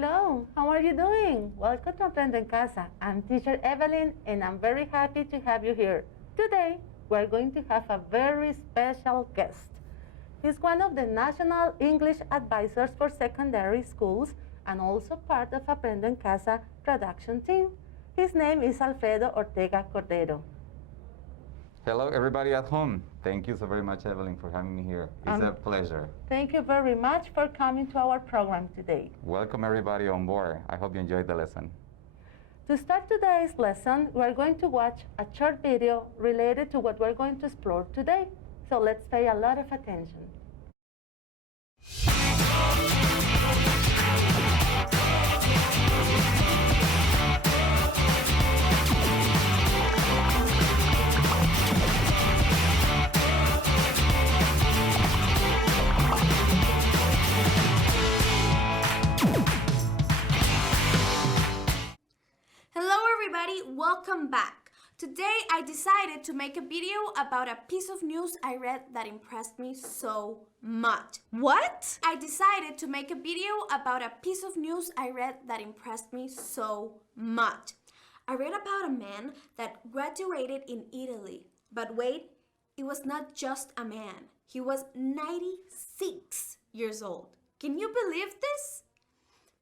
Hello, how are you doing? Welcome to Aprendo en Casa. I'm teacher Evelyn and I'm very happy to have you here. Today, we're going to have a very special guest. He's one of the National English Advisors for Secondary Schools and also part of Aprendo en Casa production team. His name is Alfredo Ortega Cordero. Hello, everybody at home. Thank you so very much, Evelyn, for having me here. It's a pleasure. Thank you very much for coming to our program today. Welcome, everybody on board. I hope you enjoyed the lesson. To start today's lesson, we're going to watch a short video related to what we're going to explore today. So let's pay a lot of attention. Welcome back. Today I decided to make a video about a piece of news I read that impressed me so much. What? I decided to make a video about a piece of news I read that impressed me so much. I read about a man that graduated in Italy. But wait, it was not just a man. He was 96 years old. Can you believe this?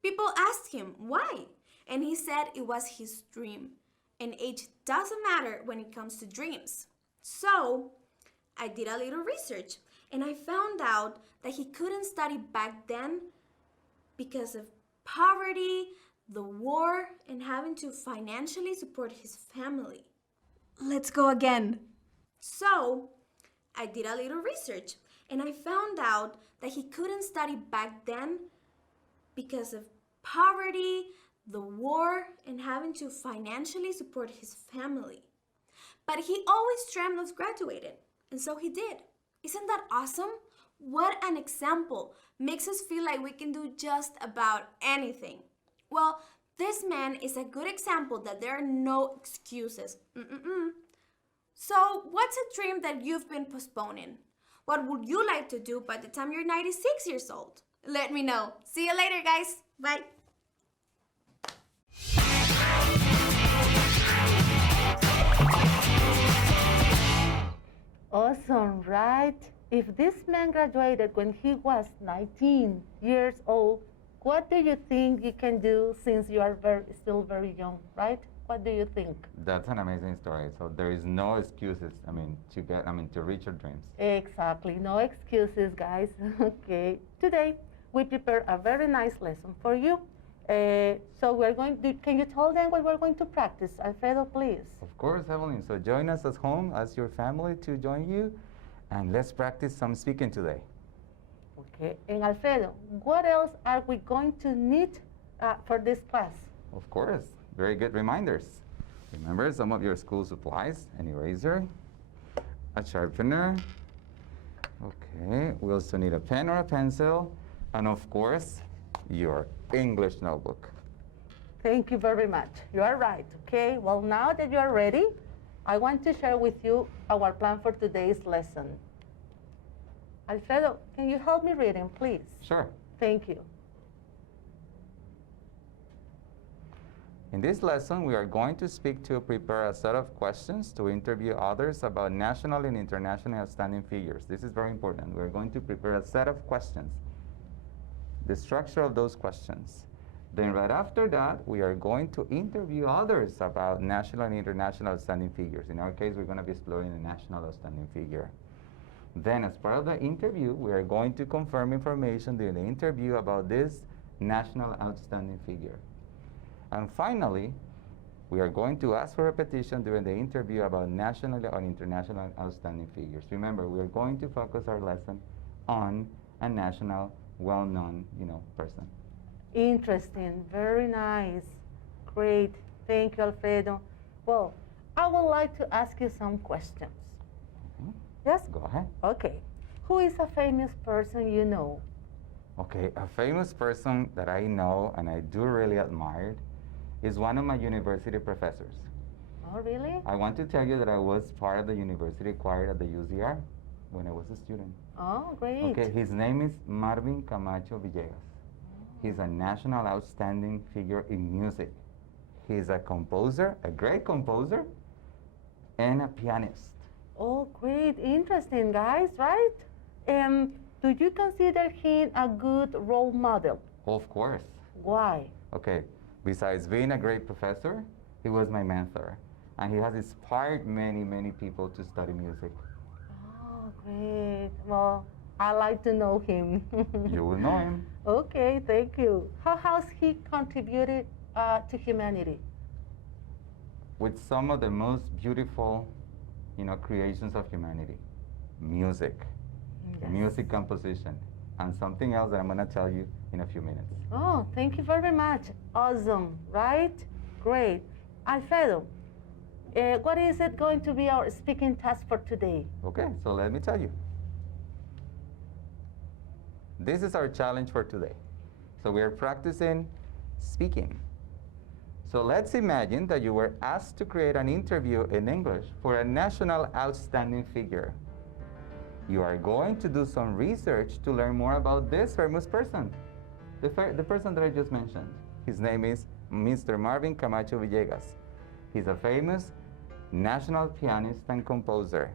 People asked him why, and he said it was his dream. And age doesn't matter when it comes to dreams. So I did a little research and I found out that he couldn't study back then because of poverty, the war, and having to financially support his family. Let's go again. So I did a little research and I found out that he couldn't study back then because of poverty, the war, and having to financially support his family. But he always dreamt of graduating, and so he did. Isn't that awesome? What an example. Makes us feel like we can do just about anything. Well, this man is a good example that there are no excuses. So, what's a dream that you've been postponing? What would you like to do by the time you're 96 years old? Let me know. See you later, guys. Bye. Awesome, right? If this man graduated when he was 19 years old, what do you think you can do since you are still very young, right? What do you think? That's an amazing story. So there is no excuses, to reach your dreams. Exactly, no excuses, guys. Okay, today we prepare a very nice lesson for you. So we're going to, can you tell them what we're going to practice? Alfredo, please. Of course, Evelyn. So join us at home, ask your family to join you, and let's practice some speaking today. Okay, and Alfredo, what else are we going to need for this class? Of course, very good reminders. Remember some of your school supplies, an eraser, a sharpener. Okay, we also need a pen or a pencil, and of course, your English notebook. Thank you very much. You are right, okay? Well, now that you are ready, I want to share with you our plan for today's lesson. Alfredo, can you help me reading, please? Sure. Thank you. In this lesson, we are going to prepare a set of questions to interview others about national and international outstanding figures. This is very important. We're going to prepare a set of questions. The structure of those questions. Then right after that, we are going to interview others about national and international outstanding figures. In our case, we're going to be exploring the national outstanding figure. Then as part of the interview, we are going to confirm information during the interview about this national outstanding figure. And finally, we are going to ask for repetition during the interview about national or international outstanding figures. Remember, we are going to focus our lesson on a national well-known, person. Interesting, very nice, great. Thank you, Alfredo. Well, I would like to ask you some questions. Yes? Go ahead. Okay. Who is a famous person you know? Okay, a famous person that I know and I do really admire is one of my university professors. Oh, really? I want to tell you that I was part of the university choir at the UCR when I was a student. Oh, great. Okay, his name is Marvin Camacho Villegas. He's a national outstanding figure in music. He's a composer, a great composer, and a pianist. Oh, great. Interesting, guys, right? And do you consider him a good role model? Of course. Why? Okay, besides being a great professor, he was my mentor. And he has inspired many, many people to study music. Oh, great. Well, I like to know him. You will know him. Okay, thank you. How has he contributed to humanity? With some of the most beautiful, creations of humanity. Music, Yes. music composition, and something else that I'm going to tell you in a few minutes. Oh, thank you very much. Awesome, right? Great. Alfredo, what is it going to be our speaking task for today? Okay, so let me tell you. This is our challenge for today. So we are practicing speaking. So let's imagine that you were asked to create an interview in English for a national outstanding figure. You are going to do some research to learn more about this famous person, the person that I just mentioned. His name is Mr. Marvin Camacho Villegas. He's a famous national pianist and composer.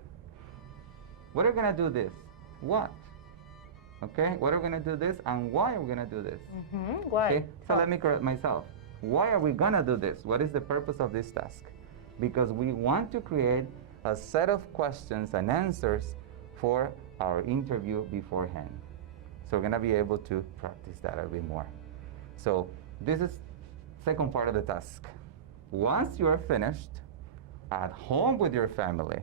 What are we going to do this? What? Okay, what are we going to do this and why are we going to do this? Why? Okay, so let me correct myself. Why are we going to do this? What is the purpose of this task? Because we want to create a set of questions and answers for our interview beforehand. So we're going to be able to practice that a bit more. So this is second part of the task. Once you are finished at home with your family,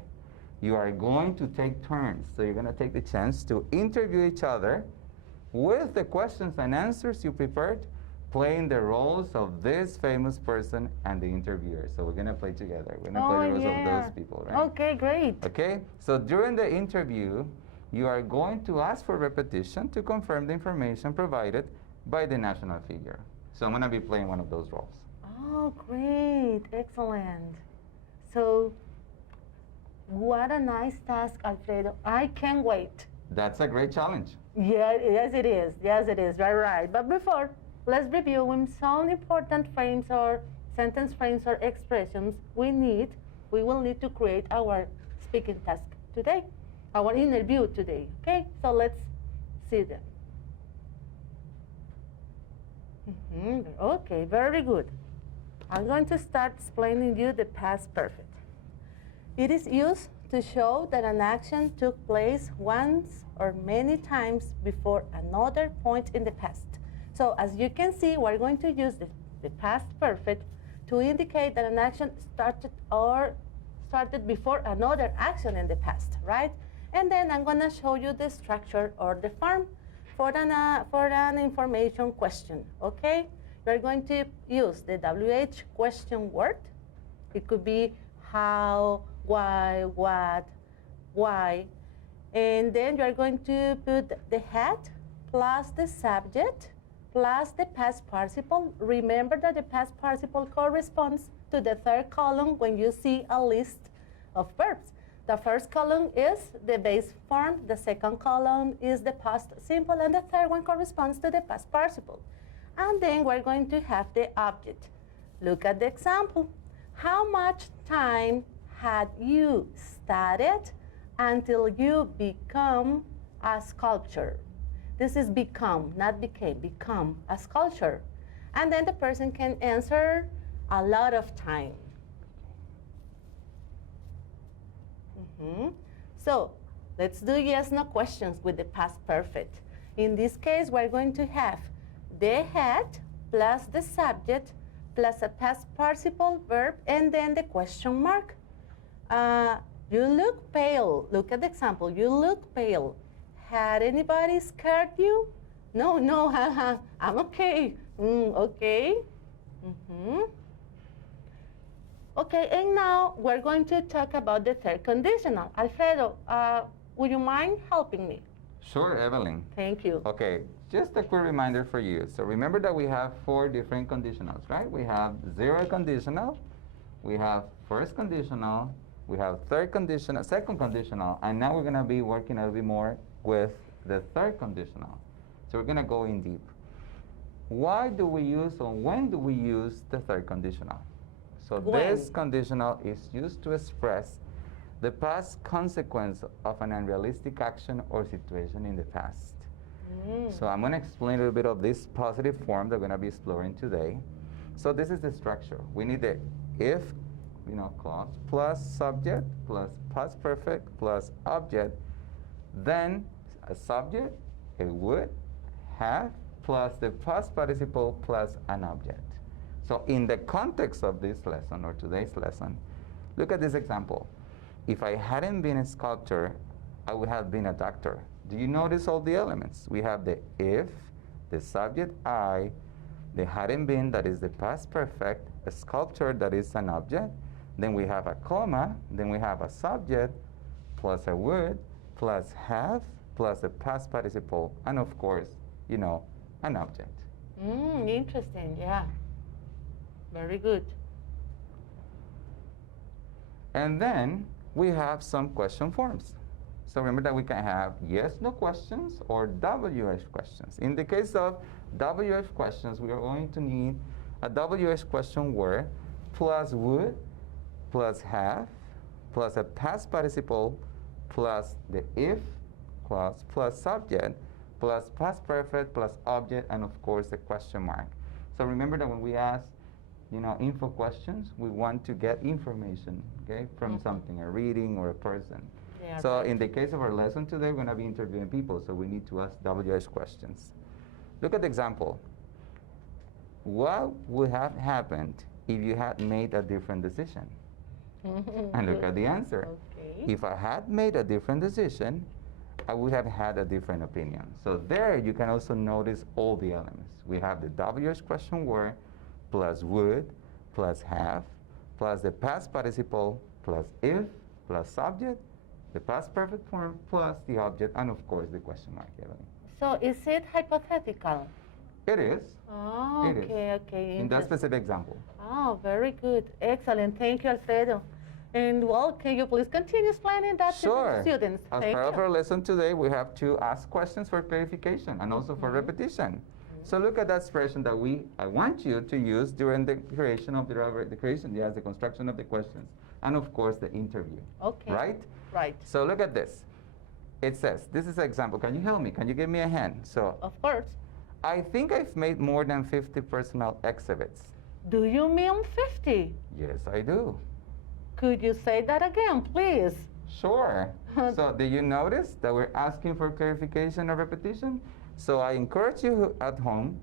you are going to take turns. So you're going to take the chance to interview each other with the questions and answers you prepared, playing the roles of this famous person and the interviewer. So we're going to play together. We're going to play the roles of those people, right? Okay, great. Okay, so during the interview, you are going to ask for repetition to confirm the information provided by the national figure. So I'm going to be playing one of those roles. Oh, great. Excellent. So, what a nice task, Alfredo. I can't wait. That's a great challenge. Yeah, yes, it is. Yes, it is. Right, right. But before, let's review some important frames or sentence frames or expressions we will need to create our speaking task today, our interview today. Okay, so let's see them. Okay, very good. I'm going to start explaining you the past perfect. It is used to show that an action took place once or many times before another point in the past. So as you can see, we're going to use the past perfect to indicate that an action started before another action in the past, right? And then I'm going to show you the structure or the form for an information question, okay? We're going to use the WH question word. It could be how, why, what, why. And then you're going to put the had plus the subject plus the past participle. Remember that the past participle corresponds to the third column when you see a list of verbs. The first column is the base form, the second column is the past simple, and the third one corresponds to the past participle. And then we're going to have the object. Look at the example. How much time had you studied until you become a sculptor? This is become, not became, become a sculptor. And then the person can answer a lot of time. So let's do yes, no questions with the past perfect. In this case, we're going to have the had plus the subject plus a past participle verb and then the question mark. You look pale. Look at the example. You look pale. Had anybody scared you? No, no, haha, I'm okay. Okay. Okay, and now we're going to talk about the third conditional. Alfredo, would you mind helping me? Sure, Evelyn. Thank you. Okay, just a quick reminder for you. So remember that we have 4 different conditionals, right? We have zero conditional, we have first conditional, we have third conditional, second conditional, and now we're going to be working a little bit more with the third conditional. So we're going to go in deep. why do we use or when do we use the third conditional? So When? this conditional is used to express the past consequence of an unrealistic action or situation in the past. So I'm going to explain a little bit of this positive form that we're going to be exploring today. So this is the structure. We need the if, clause, plus subject, plus past perfect, plus object, then a subject, a would, have, plus the past participle, plus an object. So in the context of this lesson or today's lesson, look at this example. If I hadn't been a sculptor, I would have been a doctor. Do you notice all the elements? We have the if, the subject I, the hadn't been, that is the past perfect, a sculptor, that is an object, then we have a comma, then we have a subject, plus a would, plus have, plus a past participle, and of course, an object. Interesting, yeah. Very good. And then we have some question forms. So remember that we can have yes, no questions or WH questions. In the case of WH questions, we are going to need a WH question word plus would, plus have, plus a past participle, plus the if clause, plus subject, plus past perfect, plus object, and of course the question mark. So remember that when we ask, info questions, we want to get information, okay, from something, a reading or a person. Yeah, So right. in the case of our lesson today, we're going to be interviewing people, so we need to ask WH questions. Look at the example. What would have happened if you had made a different decision? And look at the answer. Okay. If I had made a different decision, I would have had a different opinion. So there you can also notice all the elements. We have the WH question word, plus would, plus have, plus the past participle, plus if, plus subject, the past perfect form, plus the object, and of course the question mark, Evelyn. So is it hypothetical? It is. Oh, It is. okay. In that Interesting. specific example. Oh, very good. Excellent. Thank you, Alfredo. And well, can you please continue explaining that to Sure. the students? As Thank part of you. our lesson today, we have to ask questions for clarification and also for repetition. So look at that expression that I want you to use during the creation of the construction of the questions, and of course the interview. Okay. Right? Right. So look at this. It says, this is an example. Can you help me? Can you give me a hand? So Of course. I think I've made more than 50 personal exhibits. Do you mean 50? Yes, I do. Could you say that again, please? Sure. So do you notice that we're asking for clarification or repetition? So I encourage you at home,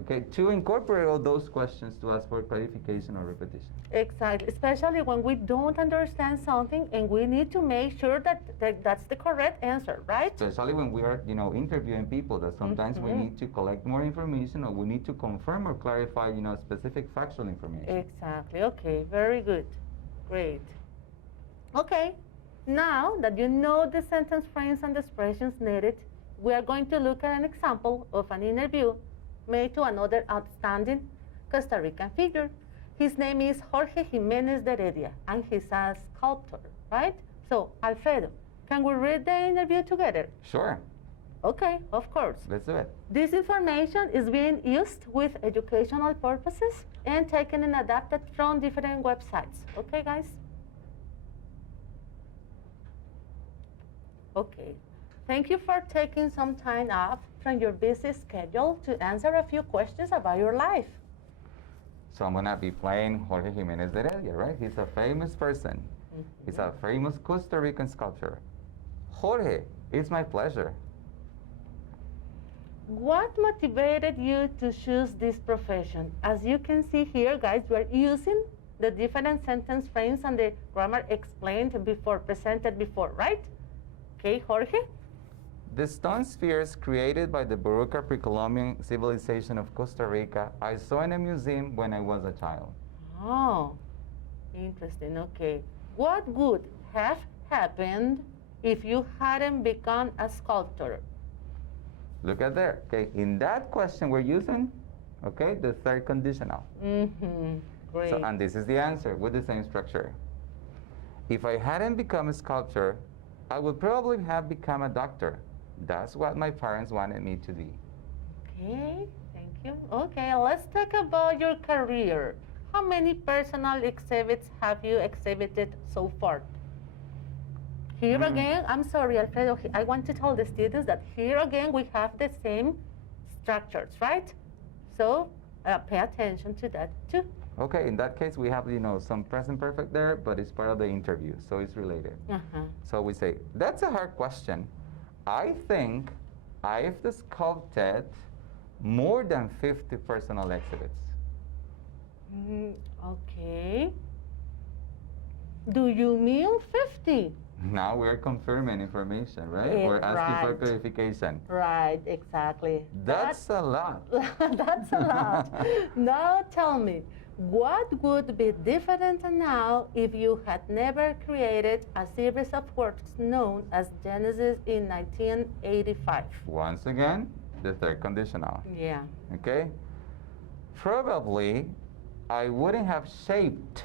okay, to incorporate all those questions to ask for clarification or repetition. Exactly, especially when we don't understand something and we need to make sure that that's the correct answer, right? Especially when we are, interviewing people, that sometimes we need to collect more information or we need to confirm or clarify, specific factual information. Exactly, okay, very good. Great. Okay, now that you know the sentence frames and expressions needed, we are going to look at an example of an interview made to another outstanding Costa Rican figure. His name is Jorge Jiménez Deredia, and he's a sculptor, right? So, Alfredo, can we read the interview together? Sure. Okay, of course. Let's do it. This information is being used with educational purposes and taken and adapted from different websites. Okay, guys? Okay. Thank you for taking some time off from your busy schedule to answer a few questions about your life. So I'm going to be playing Jorge Jiménez de Heredia, right? He's a famous person. He's a famous Costa Rican sculptor. Jorge, it's my pleasure. What motivated you to choose this profession? As you can see here, guys, we are using the different sentence frames and the grammar explained before, presented before, right? Okay, Jorge? The stone spheres created by the Baroque pre-Columbian civilization of Costa Rica I saw in a museum when I was a child. Oh, interesting, okay. What would have happened if you hadn't become a sculptor? Look at there, okay? In that question we're using, okay, the third conditional. Great. So, and this is the answer with the same structure. If I hadn't become a sculptor, I would probably have become a doctor. That's what my parents wanted me to be. Okay, thank you. Okay, let's talk about your career. How many personal exhibits have you exhibited so far? Here again, I'm sorry, Alfredo, I want to tell the students that here again we have the same structures, right? So pay attention to that too. Okay, in that case, we have, some present perfect there, but it's part of the interview, so it's related. So we say, that's a hard question. I think I've sculpted more than 50 personal exhibits. Okay. Do you mean 50? Now we're confirming information, right? We're asking for clarification. Right, exactly. That's a lot. That's a lot. Now tell me, what would be different now if you had never created a series of works known as Genesis in 1985? Once again, the third conditional. Yeah. Okay? Probably, I wouldn't have shaped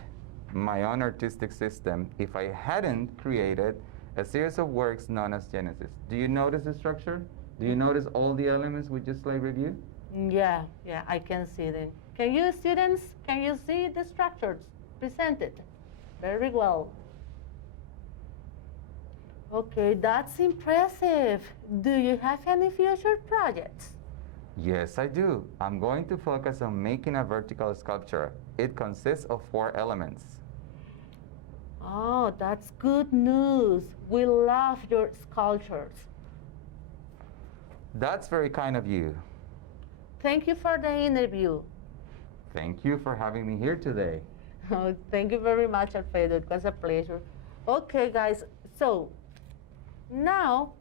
my own artistic system if I hadn't created a series of works known as Genesis. Do you notice the structure? Do you notice all the elements we just reviewed? Yeah, I can see them. Can you, students, can you see the structures presented? Very well. Okay, that's impressive. Do you have any future projects? Yes, I do. I'm going to focus on making a vertical sculpture. It consists of 4 elements. Oh, that's good news. We love your sculptures. That's very kind of you. Thank you for the interview. Thank you for having me here today. Oh, thank you very much, Alfredo. It was a pleasure. Okay, guys, so now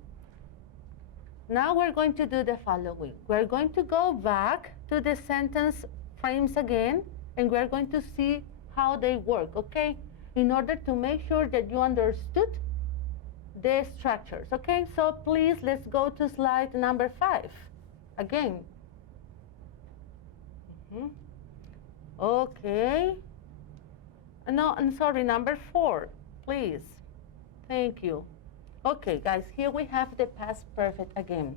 we're going to do the following. We're going to go back to the sentence frames again, and we're going to see how they work, okay? In order to make sure that you understood the structures, okay? So please, let's go to slide number 5 again. Okay. No, I'm sorry, number 4, please. Thank you. Okay, guys, here we have the past perfect again.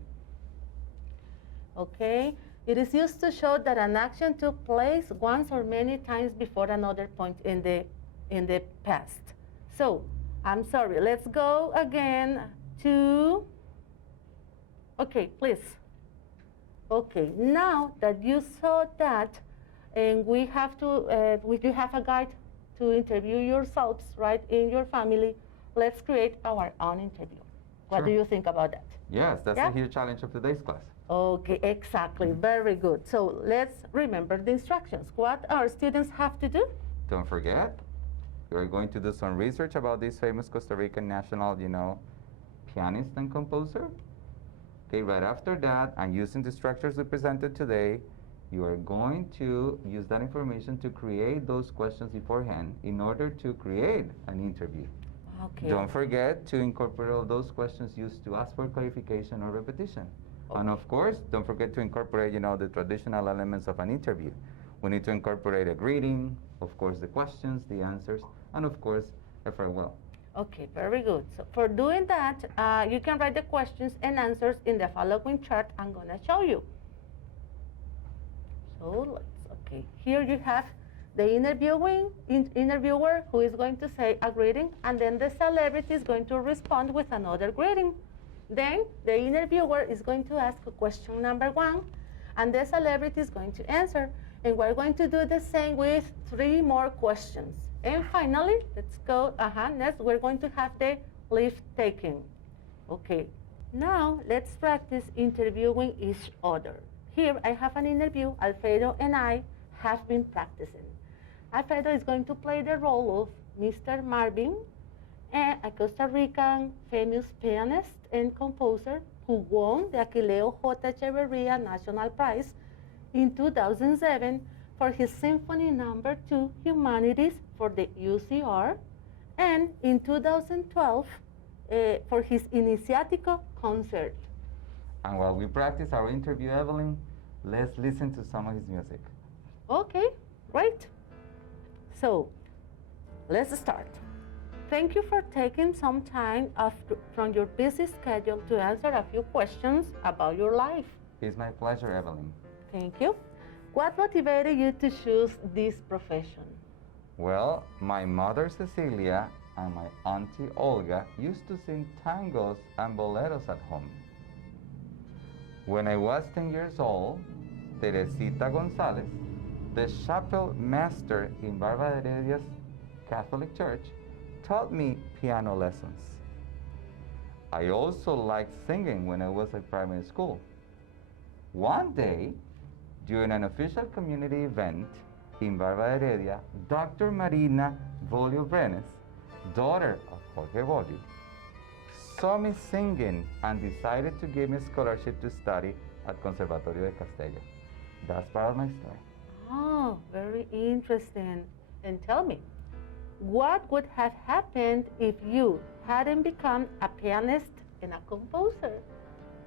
Okay, it is used to show that an action took place once or many times before another point in the past. So, I'm sorry, let's go again to, okay, please. Okay, now that you saw that, and we have to, you have a guide to interview yourselves, right, in your family, let's create our own interview. What do you think about that? Yes, that's a huge challenge of today's class. Okay, exactly, very good. So let's remember the instructions. What our students have to do? Don't forget, we're going to do some research about this famous Costa Rican national, pianist and composer. Okay, right after that, and using the structures we presented today, you are going to use that information to create those questions beforehand in order to create an interview. Okay. Don't forget to incorporate all those questions used to ask for clarification or repetition. Okay. And of course, don't forget to incorporate, the traditional elements of an interview. We need to incorporate a greeting, of course, the questions, the answers, and of course, a farewell. Okay, very good. So for doing that, you can write the questions and answers in the following chart I'm gonna show you. So okay, here you have the interviewer who is going to say a greeting, and then the celebrity is going to respond with another greeting. Then the interviewer is going to ask question number 1, and the celebrity is going to answer. And we're going to do the same with 3 more questions. And finally, let's go, next we're going to have the leave taking. Okay, now let's practice interviewing each other. Here I have an interview. Alfredo and I have been practicing. Alfredo is going to play the role of Mr. Marvin, a Costa Rican famous pianist and composer who won the Aquileo J. Echeverria National Prize in 2007 for his Symphony No. 2 Humanities for the UCR, and in 2012 for his Iniciático concert. And while we practice our interview, Evelyn, let's listen to some of his music. Okay, great. So, let's start. Thank you for taking some time from your busy schedule to answer a few questions about your life. It's my pleasure, Evelyn. Thank you. What motivated you to choose this profession? Well, my mother Cecilia and my auntie Olga used to sing tangos and boleros at home. When I was 10 years old, Teresita Gonzalez, the chapel master in Barba Deredia's Catholic Church, taught me piano lessons. I also liked singing when I was at primary school. One day, during an official community event in Barba Deredia, Dr. Marina Bolio Brenes, daughter of Jorge Bolio, saw me singing and decided to give me a scholarship to study at Conservatorio de Castella. That's part of my story. Oh, very interesting. And tell me, what would have happened if you hadn't become a pianist and a composer?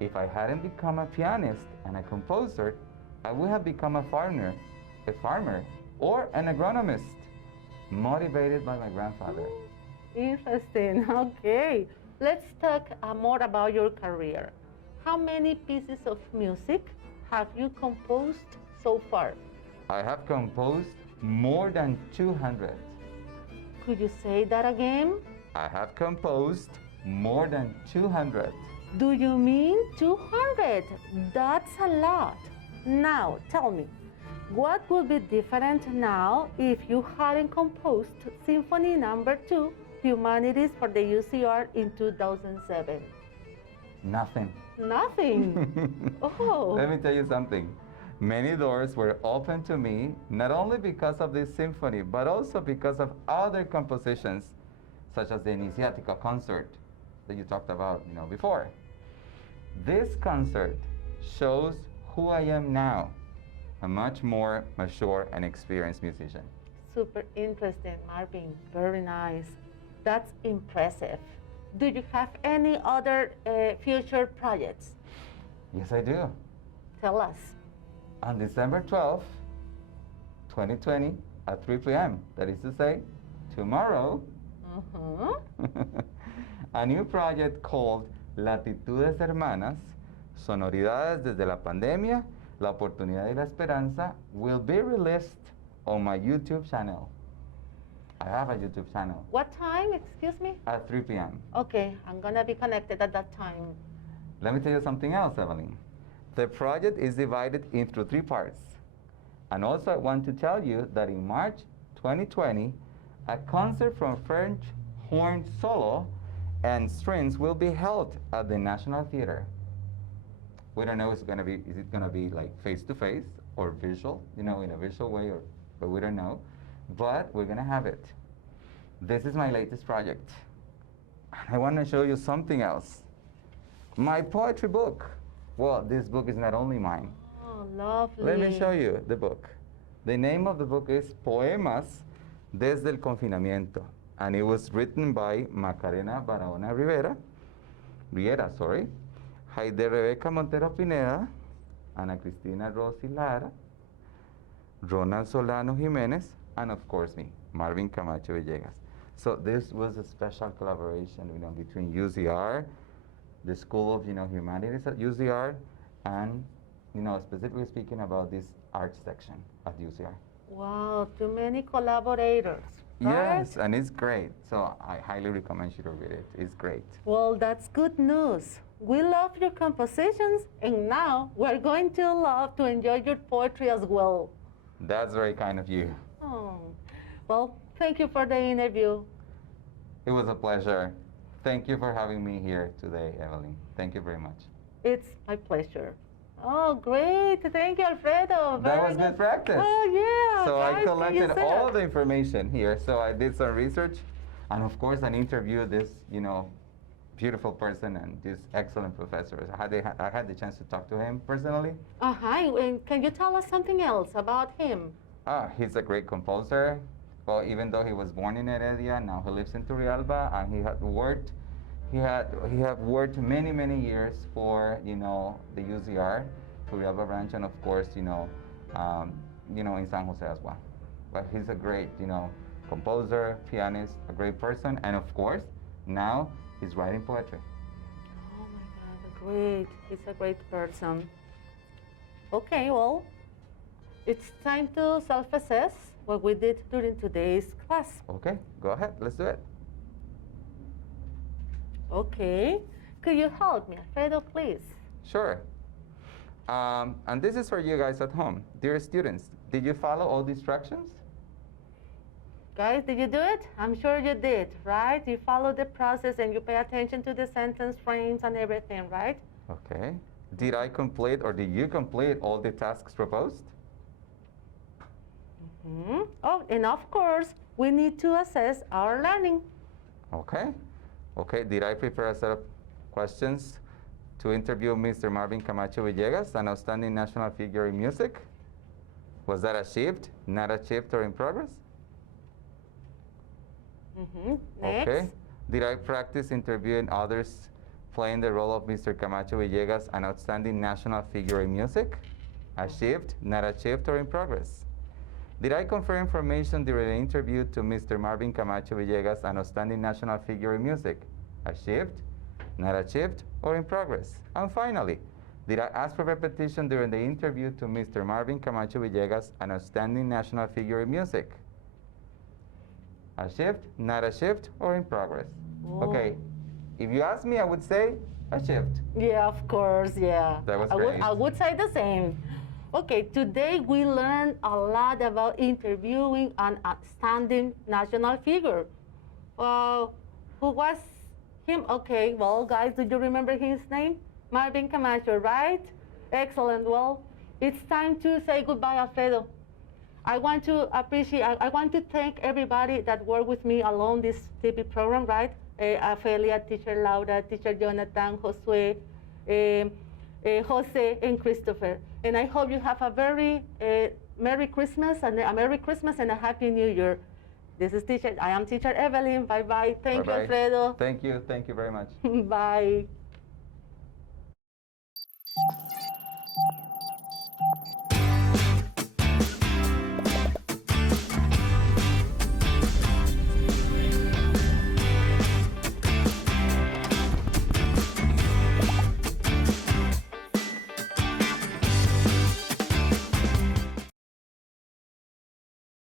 If I hadn't become a pianist and a composer, I would have become a farmer, or an agronomist, motivated by my grandfather. Interesting. Okay. Let's talk more about your career. How many pieces of music have you composed so far? I have composed more than 200. Could you say that again? I have composed more than 200. Do you mean 200? That's a lot. Now, tell me, what would be different now if you hadn't composed Symphony Number 2, Humanities for the UCR in 2007? Nothing. Nothing? Oh. Let me tell you something. Many doors were open to me, not only because of this symphony, but also because of other compositions, such as the Iniciática concert that you talked about, before. This concert shows who I am now, a much more mature and experienced musician. Super interesting, Marvin. Very nice. That's impressive. Do you have any other future projects? Yes, I do. Tell us. On December 12th, 2020, at 3 p.m., that is to say, tomorrow, a new project called Latitudes Hermanas, Sonoridades desde la Pandemia, la Oportunidad y la Esperanza, will be released on my YouTube channel. I have a YouTube channel. What time, excuse me? At 3 p.m. Okay, I'm gonna be connected at that time. Let me tell you something else, Evelyn. The project is divided into 3 parts. And also I want to tell you that in March 2020, a concert from French horn solo and strings will be held at the National Theater. We don't know if it's gonna be, is it gonna be like face-to-face or visual, in a visual way, but we don't know. But we're gonna have it. This is my latest project. I wanna show you something else. My poetry book. Well, this book is not only mine. Oh, lovely. Let me show you the book. The name of the book is Poemas desde el Confinamiento, and it was written by Macarena Barahona Riera, Haide Rebeca Montero Pineda, Ana Cristina Rossi Lara, Ronald Solano Jiménez, and of course me, Marvin Camacho Villegas. So this was a special collaboration, between UCR, the School of, Humanities at UCR, and, specifically speaking about this art section at UCR. Wow, too many collaborators. Right? Yes, and it's great. So I highly recommend you to read it. It's great. Well, that's good news. We love your compositions, and now we're going to love to enjoy your poetry as well. That's very kind of you. Oh, well, thank you for the interview. It was a pleasure. Thank you for having me here today, Evelyn. Thank you very much. It's my pleasure. Oh, great. Thank you, Alfredo. That was good practice. Oh, yeah. So guys, I can you collected say all that? the information here. So I did some research. And of course, I interviewed this, beautiful person and this excellent professor. I had the chance to talk to him personally. Uh-huh. And can you tell us something else about him? He's a great composer. Well, even though he was born in Heredia, now he lives in Turrialba, and he had worked many years for the UCR, Turrialba branch, and of course in San Jose as well. But he's a great composer, pianist, a great person, and of course now he's writing poetry. Oh my God, great. He's a great person. Okay, well, It's time to self-assess what we did during today's class. Okay, go ahead. Let's do it. Okay. Could you help me, Alfredo, please? Sure. And this is for you guys at home. Dear students, did you follow all the instructions? Guys, did you do it? I'm sure you did, right? You followed the process and you pay attention to the sentence frames and everything, right? Okay. Did I complete or did you complete all the tasks proposed? Oh, and of course, we need to assess our learning. Okay. Okay, did I prepare a set of questions to interview Mr. Marvin Camacho Villegas, an outstanding national figure in music? Was that achieved, not achieved, or in progress? Next. Okay. Did I practice interviewing others playing the role of Mr. Camacho Villegas, an outstanding national figure in music? Achieved, not achieved, or in progress? Did I confer information during the interview to Mr. Marvin Camacho Villegas, an outstanding national figure in music? Achieved, not achieved, or in progress? And finally, did I ask for repetition during the interview to Mr. Marvin Camacho Villegas, an outstanding national figure in music? Achieved, not achieved, or in progress? Whoa. Okay, if you ask me, I would say achieved. Yeah, of course, yeah. That was I great. would say the same. Okay, today we learned a lot about interviewing an outstanding national figure. Who was him? Okay, well, guys, do you remember his name? Marvin Camacho, right? Excellent. Well, it's time to say goodbye, Alfredo. I want to thank everybody that worked with me along this TV program, right? Ophelia, Teacher Laura, Teacher Jonathan, Josue, Jose, and Christopher. And I hope you have a very Merry Christmas and a Happy New Year. I am Teacher Evelyn. Bye-bye. Thank you, Alfredo. Thank you very much. Bye.